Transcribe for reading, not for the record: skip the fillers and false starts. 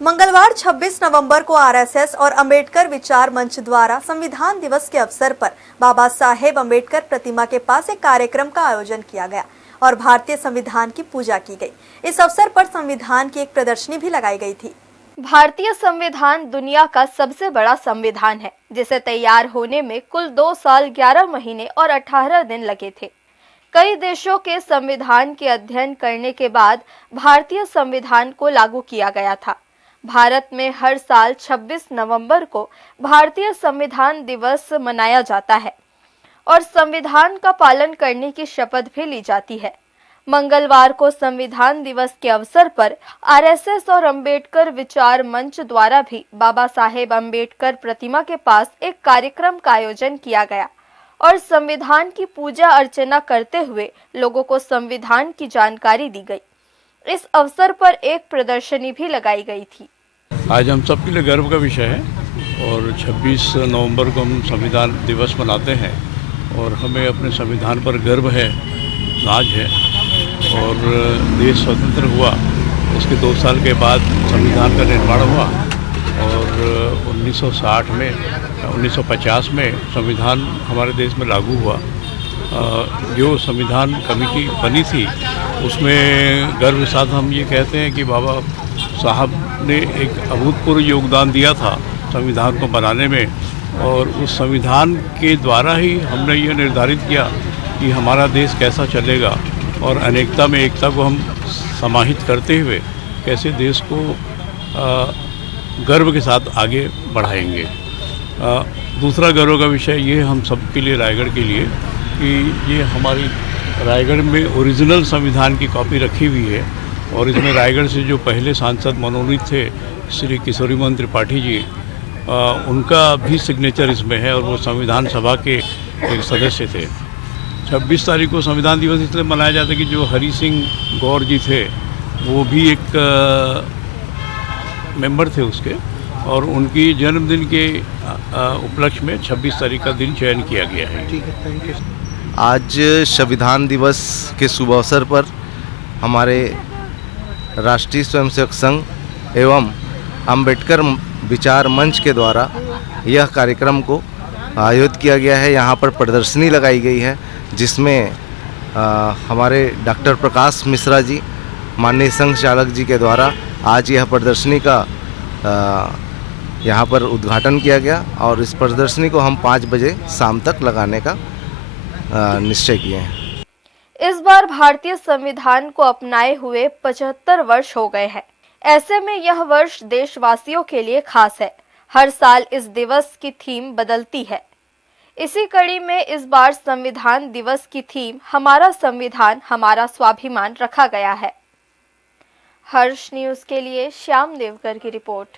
मंगलवार 26 नवंबर को आरएसएस और अंबेडकर विचार मंच द्वारा संविधान दिवस के अवसर पर बाबा साहेब अंबेडकर प्रतिमा के पास एक कार्यक्रम का आयोजन किया गया और भारतीय संविधान की पूजा की गई। इस अवसर पर संविधान की एक प्रदर्शनी भी लगाई गई थी। भारतीय संविधान दुनिया का सबसे बड़ा संविधान है, जिसे तैयार होने में कुल 2 साल 11 महीने और 18 दिन लगे थे। कई देशों के संविधान के अध्ययन करने के बाद भारतीय संविधान को लागू किया गया था। भारत में हर साल 26 नवंबर को भारतीय संविधान दिवस मनाया जाता है और संविधान का पालन करने की शपथ भी ली जाती है। मंगलवार को संविधान दिवस के अवसर पर आरएसएस और अंबेडकर विचार मंच द्वारा भी बाबा साहेब अंबेडकर प्रतिमा के पास एक कार्यक्रम का आयोजन किया गया और संविधान की पूजा अर्चना करते हुए लोगों को संविधान की जानकारी दी गई। इस अवसर पर एक प्रदर्शनी भी लगाई गई थी। आज हम सबके लिए गर्व का विषय है और 26 नवंबर को हम संविधान दिवस मनाते हैं और हमें अपने संविधान पर गर्व है, नाज है। और देश स्वतंत्र हुआ, उसके 2 साल के बाद संविधान का निर्माण हुआ और 1950 में संविधान हमारे देश में लागू हुआ। जो संविधान कमेटी बनी थी उसमें गर्व के साथ हम ये कहते हैं कि बाबा साहब ने एक अभूतपूर्व योगदान दिया था संविधान को बनाने में और उस संविधान के द्वारा ही हमने ये निर्धारित किया कि हमारा देश कैसा चलेगा और अनेकता में एकता को हम समाहित करते हुए कैसे देश को गर्व के साथ आगे बढ़ाएंगे। दूसरा गर्व का विषय ये हम सबके लिए, रायगढ़ के लिए, कि ये हमारी रायगढ़ में ओरिजिनल संविधान की कॉपी रखी हुई है और इसमें रायगढ़ से जो पहले सांसद मनोनीत थे श्री किशोरीमोहन त्रिपाठी जी, उनका भी सिग्नेचर इसमें है और वो संविधान सभा के एक सदस्य थे। 26 तारीख को संविधान दिवस इसलिए मनाया जाता है कि जो हरि सिंह गौर जी थे वो भी एक मेंबर थे उसके और उनकी जन्मदिन के उपलक्ष्य में 26 तारीख का दिन चयन किया गया है। ठीक है, थैंक यू। आज संविधान दिवस के शुभ अवसर पर हमारे राष्ट्रीय स्वयंसेवक संघ एवं अंबेडकर विचार मंच के द्वारा यह कार्यक्रम को आयोजित किया गया है। यहाँ पर प्रदर्शनी लगाई गई है जिसमें हमारे डॉक्टर प्रकाश मिश्रा जी, माननीय संघ चालक जी के द्वारा आज यह प्रदर्शनी का यहाँ पर उद्घाटन किया गया और इस प्रदर्शनी को हम 5 बजे शाम तक लगाने का निश्चय किए हैं। इस बार भारतीय संविधान को अपनाए हुए 75 वर्ष हो गए हैं। ऐसे में यह वर्ष देशवासियों के लिए खास है। हर साल इस दिवस की थीम बदलती है। इसी कड़ी में इस बार संविधान दिवस की थीम हमारा संविधान हमारा स्वाभिमान रखा गया है। हर्ष न्यूज़ के लिए श्याम देवकर की रिपोर्ट।